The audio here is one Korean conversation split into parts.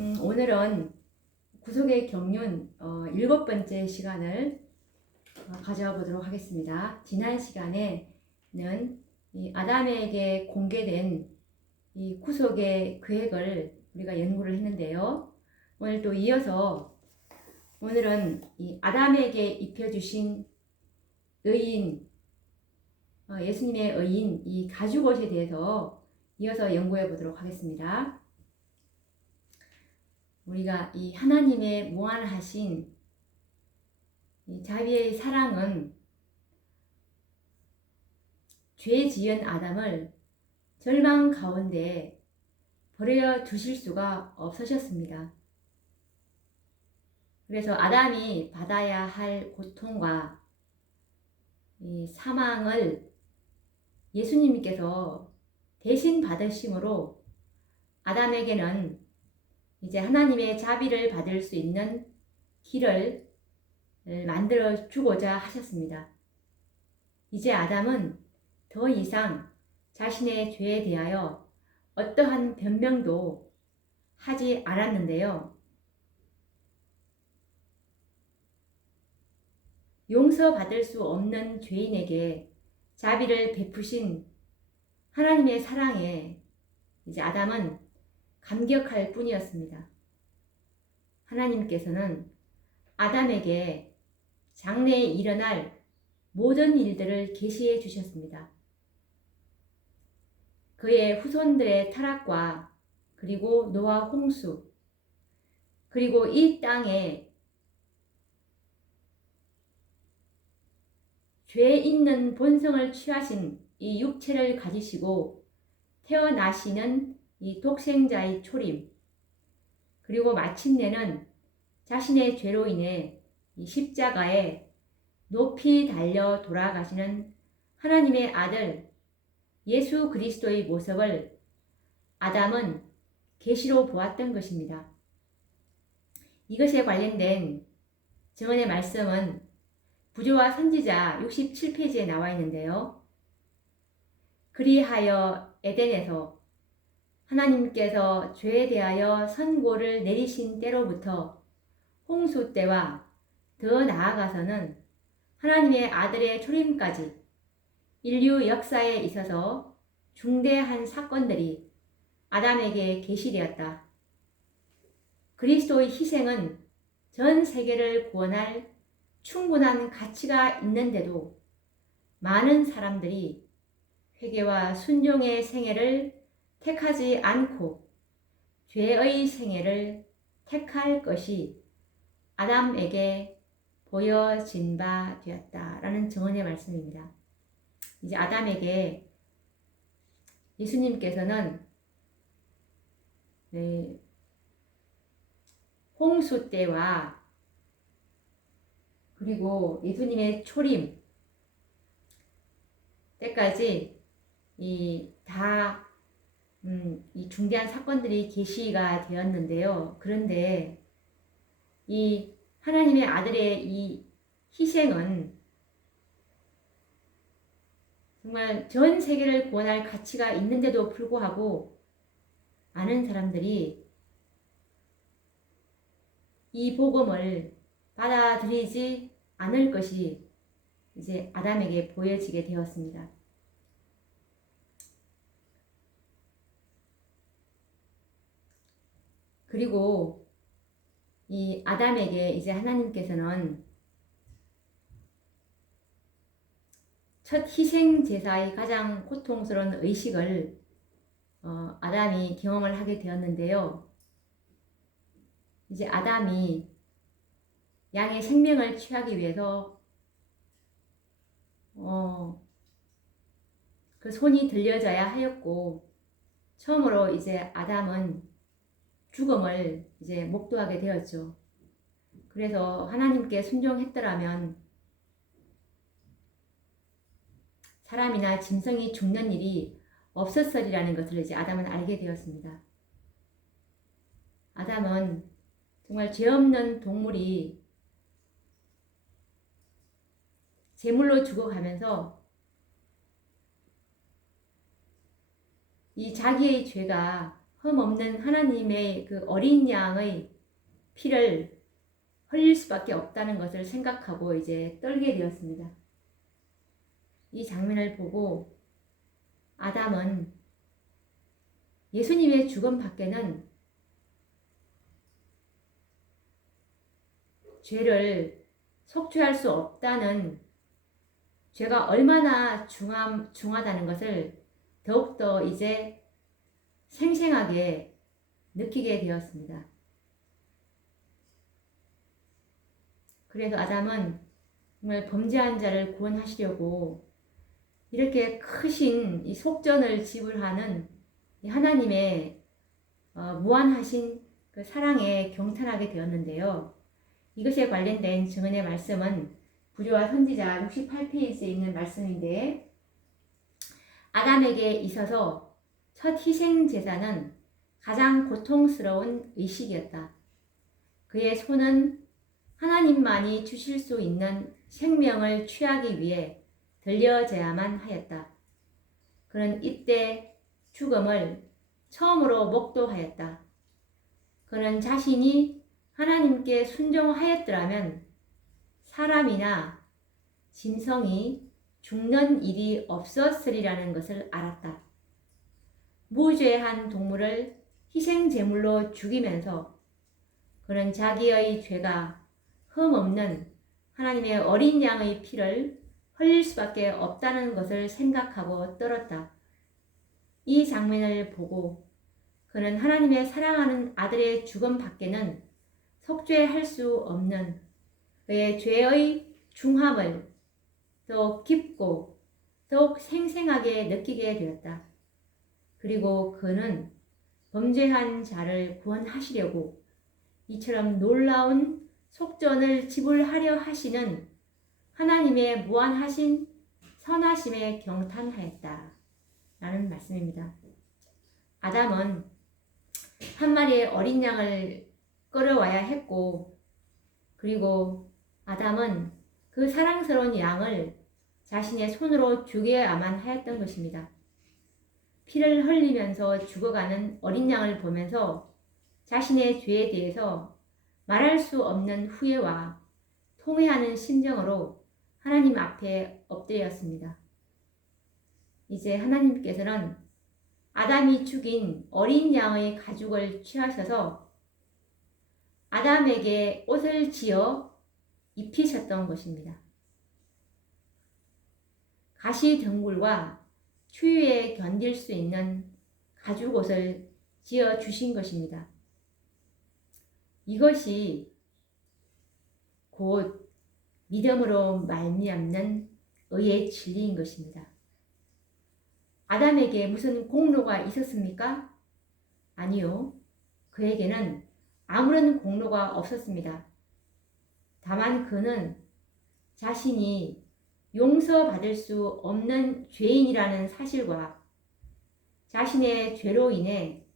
오늘은 구속의 경륜 7번째 시간을 가져와 보도록 하겠습니다. 지난 시간에는 이 아담에게 공개된 이 구속의 계획을 우리가 연구를 했는데요. 오늘 또 이어서 오늘은 이 아담에게 입혀주신 의인, 예수님의 의인, 이 가죽옷에 대해서 이어서 연구해 보도록 하겠습니다. 우리가 이 하나님의 무한하신 이 자비의 사랑은 죄 지은 아담을 절망 가운데 버려 두실 수가 없으셨습니다. 그래서 아담이 받아야 할 고통과 이 사망을 예수님께서 대신 받으심으로 아담에게는 이제 하나님의 자비를 받을 수 있는 길을 만들어 주고자 하셨습니다. 이제 아담은 더 이상 자신의 죄에 대하여 어떠한 변명도 하지 않았는데요. 용서받을 수 없는 죄인에게 자비를 베푸신 하나님의 사랑에 이제 아담은 감격할 뿐이었습니다. 하나님께서는 아담에게 장래에 일어날 모든 일들을 계시해 주셨습니다. 그의 후손들의 타락과 그리고 노아 홍수 그리고 이 땅에 죄 있는 본성을 취하신 이 육체를 가지시고 태어나시는 이 독생자의 초림, 그리고 마침내는 자신의 죄로 인해 이 십자가에 높이 달려 돌아가시는 하나님의 아들 예수 그리스도의 모습을 아담은 계시로 보았던 것입니다. 이것에 관련된 증언의 말씀은 부조와 선지자 67페이지에 나와 있는데요. 그리하여 에덴에서 하나님께서 죄에 대하여 선고를 내리신 때로부터 홍수 때와 더 나아가서는 하나님의 아들의 초림까지 인류 역사에 있어서 중대한 사건들이 아담에게 계시되었다. 그리스도의 희생은 전 세계를 구원할 충분한 가치가 있는데도 많은 사람들이 회개와 순종의 생애를 택하지 않고 죄의 생애를 택할 것이 아담에게 보여진 바 되었다라는 증언의 말씀입니다. 이제 아담에게 예수님께서는 홍수 때와 그리고 예수님의 초림 때까지 이 중대한 사건들이 계시가 되었는데요. 그런데 이 하나님의 아들의 이 희생은 정말 전 세계를 구원할 가치가 있는데도 불구하고 많은 사람들이 이 복음을 받아들이지 않을 것이 이제 아담에게 보여지게 되었습니다. 그리고 이 아담에게 이제 하나님께서는 첫 희생 제사의 가장 고통스러운 의식을 아담이 경험을 하게 되었는데요. 이제 아담이 양의 생명을 취하기 위해서 그 손이 들려져야 하였고, 처음으로 이제 아담은 죽음을 이제 목도하게 되었죠. 그래서 하나님께 순종했더라면 사람이나 짐승이 죽는 일이 없었으리라는 것을 이제 아담은 알게 되었습니다. 아담은 정말 죄 없는 동물이 제물로 죽어가면서 이 자기의 죄가 흠없는 하나님의 그 어린 양의 피를 흘릴 수밖에 없다는 것을 생각하고 이제 떨게 되었습니다. 이 장면을 보고 아담은 예수님의 죽음 밖에는 죄를 속죄할 수 없다는, 죄가 얼마나 중하다는 것을 더욱더 이제 생생하게 느끼게 되었습니다. 그래서 아담은 정말 범죄한 자를 구원하시려고 이렇게 크신 이 속전을 지불하는 이 하나님의 무한하신 그 사랑에 경탄하게 되었는데요. 이것에 관련된 증언의 말씀은 부조와 선지자 68페이지에 있는 말씀인데, 아담에게 있어서 첫 희생 제사는 가장 고통스러운 의식이었다. 그의 손은 하나님만이 주실 수 있는 생명을 취하기 위해 들려져야만 하였다. 그는 이때 죽음을 처음으로 목도하였다. 그는 자신이 하나님께 순종하였더라면 사람이나 짐승이 죽는 일이 없었으리라는 것을 알았다. 무죄한 동물을 희생제물로 죽이면서 그는 자기의 죄가 흠없는 하나님의 어린 양의 피를 흘릴 수밖에 없다는 것을 생각하고 떨었다. 이 장면을 보고 그는 하나님의 사랑하는 아들의 죽음 밖에는 속죄할 수 없는 그의 죄의 중함을 더욱 깊고 더욱 생생하게 느끼게 되었다. 그리고 그는 범죄한 자를 구원하시려고 이처럼 놀라운 속전을 지불하려 하시는 하나님의 무한하신 선하심에 경탄하였다. 라는 말씀입니다. 아담은 한 마리의 어린 양을 끌어와야 했고, 그리고 아담은 그 사랑스러운 양을 자신의 손으로 죽여야만 하였던 것입니다. 피를 흘리면서 죽어가는 어린 양을 보면서 자신의 죄에 대해서 말할 수 없는 후회와 통회하는 심정으로 하나님 앞에 엎드렸습니다. 이제 하나님께서는 아담이 죽인 어린 양의 가죽을 취하셔서 아담에게 옷을 지어 입히셨던 것입니다. 가시덩굴과 추위에 견딜 수 있는 가죽 옷을 지어 주신 것입니다. 이것이 곧 믿음으로 말미암는 의의 진리인 것입니다. 아담에게 무슨 공로가 있었습니까? 아니요. 그에게는 아무런 공로가 없었습니다. 다만 그는 자신이 용서받을 수 없는 죄인이라는 사실과 자신의 죄로 인해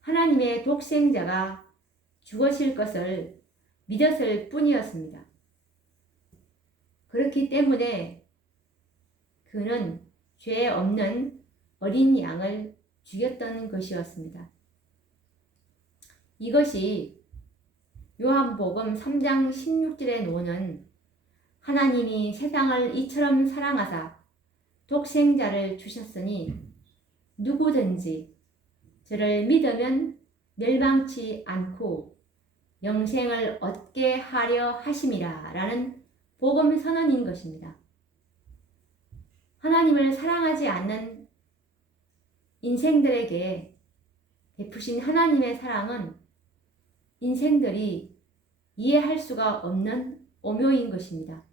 하나님의 독생자가 죽으실 것을 믿었을 뿐이었습니다. 그렇기 때문에 그는 죄 없는 어린 양을 죽였던 것이었습니다. 이것이 요한복음 3장 16절에 놓는 하나님이 세상을 이처럼 사랑하사 독생자를 주셨으니 누구든지 저를 믿으면 멸망치 않고 영생을 얻게 하려 하심이라 라는 복음 선언인 것입니다. 하나님을 사랑하지 않는 인생들에게 베푸신 하나님의 사랑은 인생들이 이해할 수가 없는 오묘인 것입니다.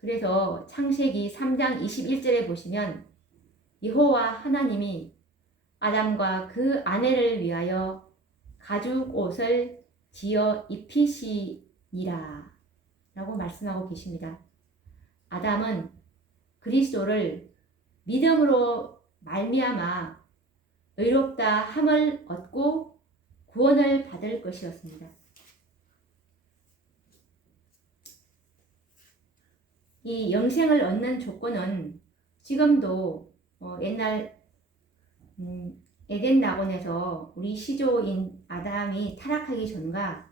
그래서 창세기 3장 21절에 보시면 여호와 하나님이 아담과 그 아내를 위하여 가죽 옷을 지어 입히시니라 라고 말씀하고 계십니다. 아담은 그리스도를 믿음으로 말미암아 의롭다 함을 얻고 구원을 받을 것이었습니다. 이 영생을 얻는 조건은 지금도 옛날 에덴 낙원에서 우리 시조인 아담이 타락하기 전과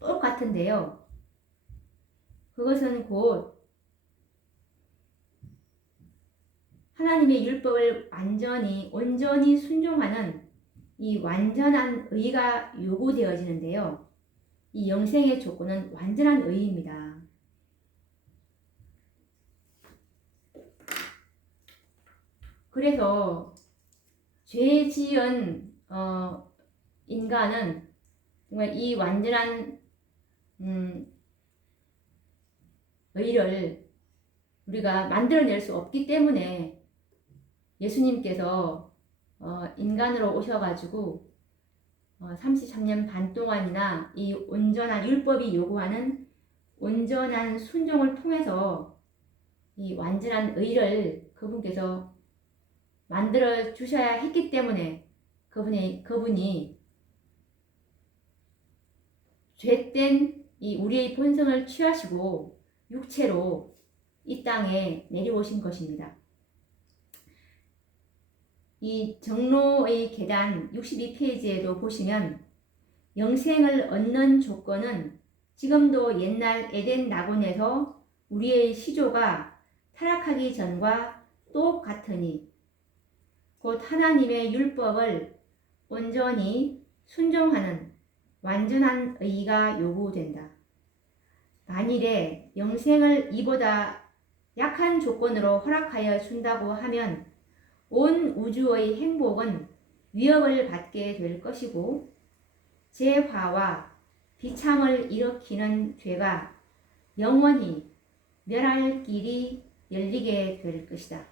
똑같은데요. 그것은 곧 하나님의 율법을 온전히 순종하는 이 완전한 의가 요구되어지는데요. 이 영생의 조건은 완전한 의입니다. 그래서 죄 지은 인간은 정말 이 완전한 의를 우리가 만들어낼 수 없기 때문에 예수님께서 인간으로 오셔가지고 33년 반 동안이나 이 온전한 율법이 요구하는 온전한 순종을 통해서 이 완전한 의를 그분께서 만들어 주셔야 했기 때문에 그분이 죄된 이 우리의 본성을 취하시고 육체로 이 땅에 내려오신 것입니다. 이 정로의 계단 62페이지에도 보시면 영생을 얻는 조건은 지금도 옛날 에덴 낙원에서 우리의 시조가 타락하기 전과 똑같으니 곧 하나님의 율법을 온전히 순종하는 완전한 의가 요구된다. 만일에 영생을 이보다 약한 조건으로 허락하여 준다고 하면 온 우주의 행복은 위협을 받게 될 것이고 재화와 비참을 일으키는 죄가 영원히 멸할 길이 열리게 될 것이다.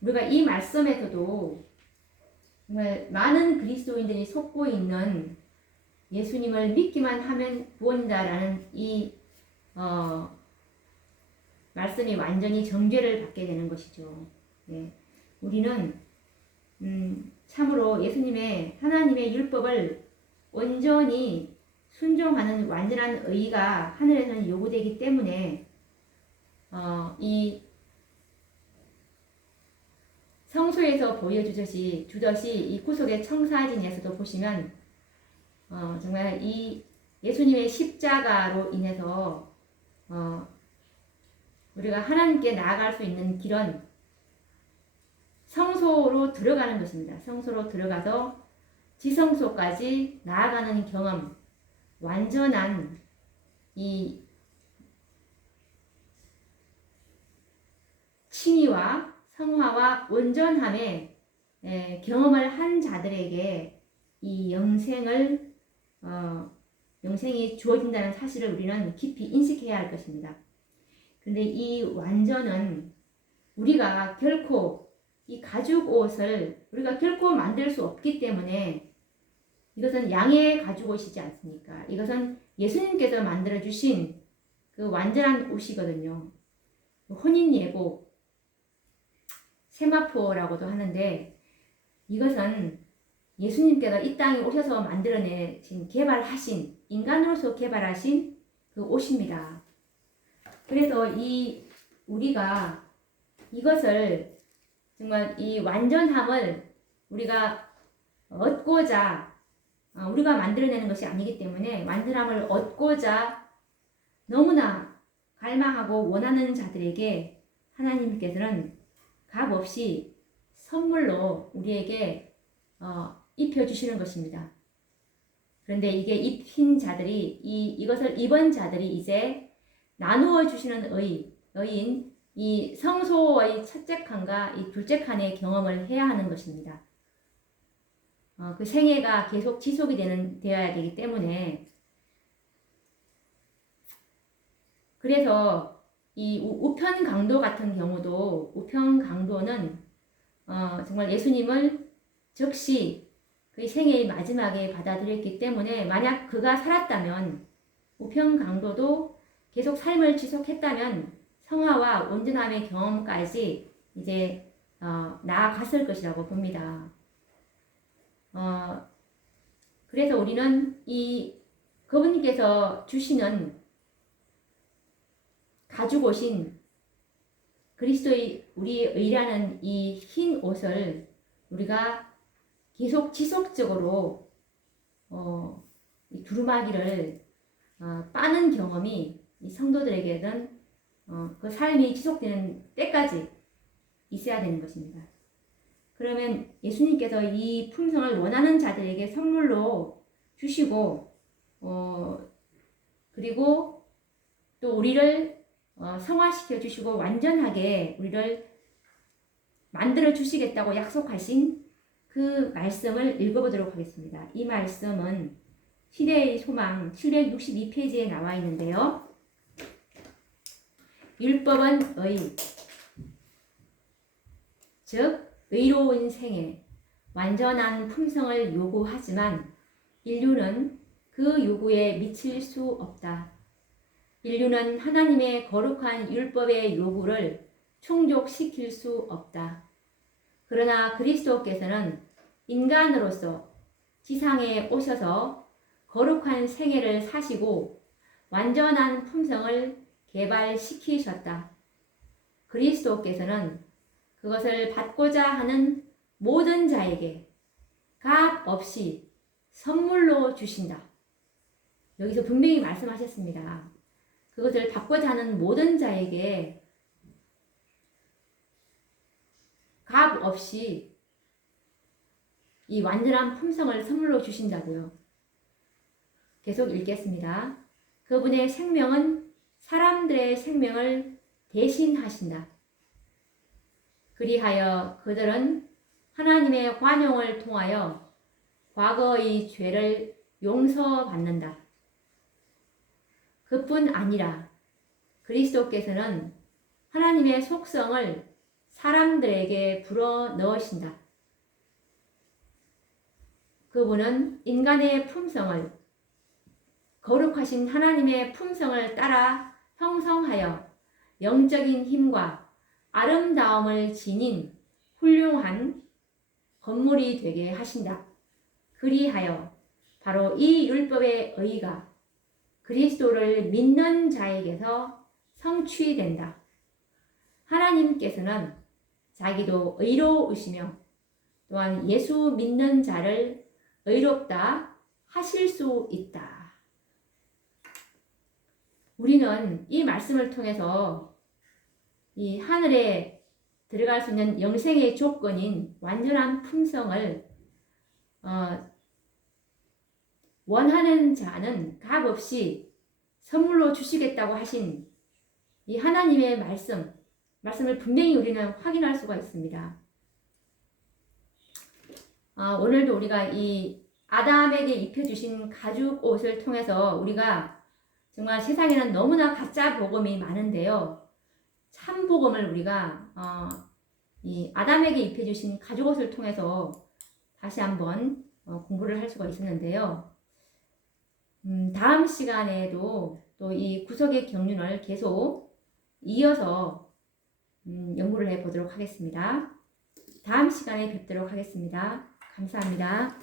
우리가 이 말씀에서도 정말 많은 그리스도인들이 속고 있는 예수님을 믿기만 하면 구원이다라는 이 말씀이 완전히 정죄를 받게 되는 것이죠. 네. 우리는 참으로 하나님의 율법을 온전히 순종하는 완전한 의가 하늘에서는 요구되기 때문에 이 성소에서 보여주듯이 이 구속의 청사진에서도 보시면 정말 이 예수님의 십자가로 인해서 우리가 하나님께 나아갈 수 있는 길은 성소로 들어가는 것입니다. 성소로 들어가서 지성소까지 나아가는 경험, 완전한 이 칭의와 성화와 온전함의 경험을 한 자들에게 이 영생이 주어진다는 사실을 우리는 깊이 인식해야 할 것입니다. 그런데 이 완전은 우리가 결코 이 가죽 옷을 우리가 결코 만들 수 없기 때문에 이것은 양의 가죽 옷이지 않습니까? 이것은 예수님께서 만들어 주신 그 완전한 옷이거든요. 혼인 예고, 세마포라고도 하는데 이것은 예수님께서 이 땅에 오셔서 만들어내신 인간으로서 개발하신 그 옷입니다. 그래서 우리가 이것을 정말 이 완전함을 우리가 얻고자 우리가 만들어내는 것이 아니기 때문에 완전함을 얻고자 너무나 갈망하고 원하는 자들에게 하나님께서는 값없이 선물로 우리에게 입혀주시는 것입니다. 그런데 이게 이것을 입은 자들이 이제 나누어 주시는 의인 이 성소의 첫째 칸과 이 둘째 칸의 경험을 해야 하는 것입니다. 그 생애가 계속 지속이 되어야 되기 때문에 그래서 이 우편 강도 같은 경우도 우편 강도는 정말 예수님을 즉시 그의 생애의 마지막에 받아들였기 때문에 만약 그가 살았다면 우편 강도도 계속 삶을 지속했다면 성화와 온전함의 경험까지 이제 나아갔을 것이라고 봅니다. 그래서 우리는 그분께서 주시는 가죽 옷인 그리스도의 우리의 의라는 이 흰 옷을 우리가 계속 지속적으로 이 두루마기를 빠는 경험이 이 성도들에게는 그 삶이 지속되는 때까지 있어야 되는 것입니다. 그러면 예수님께서 이 품성을 원하는 자들에게 선물로 주시고 그리고 또 우리를 성화시켜 주시고 완전하게 우리를 만들어 주시겠다고 약속하신 그 말씀을 읽어보도록 하겠습니다. 이 말씀은 시대의 소망 762페이지에 나와 있는데요. 율법은 의, 즉 의로운 생애, 완전한 품성을 요구하지만 인류는 그 요구에 미칠 수 없다. 인류는 하나님의 거룩한 율법의 요구를 충족시킬 수 없다. 그러나 그리스도께서는 인간으로서 지상에 오셔서 거룩한 생애를 사시고 완전한 품성을 개발시키셨다. 그리스도께서는 그것을 받고자 하는 모든 자에게 값 없이 선물로 주신다. 여기서 분명히 말씀하셨습니다. 그것을 받고자 하는 모든 자에게 값 없이 이 완전한 품성을 선물로 주신다고요. 계속 읽겠습니다. 그분의 생명은 사람들의 생명을 대신하신다. 그리하여 그들은 하나님의 관용을 통하여 과거의 죄를 용서받는다. 그뿐 아니라 그리스도께서는 하나님의 속성을 사람들에게 불어 넣으신다. 그분은 인간의 품성을 거룩하신 하나님의 품성을 따라 형성하여 영적인 힘과 아름다움을 지닌 훌륭한 건물이 되게 하신다. 그리하여 바로 이 율법의 의가 그리스도를 믿는 자에게서 성취된다. 하나님께서는 자기도 의로우시며 또한 예수 믿는 자를 의롭다 하실 수 있다. 우리는 이 말씀을 통해서 이 하늘에 들어갈 수 있는 영생의 조건인 완전한 품성을 원하는 자는 값없이 선물로 주시겠다고 하신 이 하나님의 말씀을 분명히 우리는 확인할 수가 있습니다. 오늘도 우리가 이 아담에게 입혀주신 가죽 옷을 통해서 우리가 정말 세상에는 너무나 가짜 복음이 많은데요. 참 복음을 우리가 이 아담에게 입혀주신 가죽 옷을 통해서 다시 한번 공부를 할 수가 있었는데요. 다음 시간에도 또 이 구속의 경륜을 계속 이어서 연구를 해보도록 하겠습니다. 다음 시간에 뵙도록 하겠습니다. 감사합니다.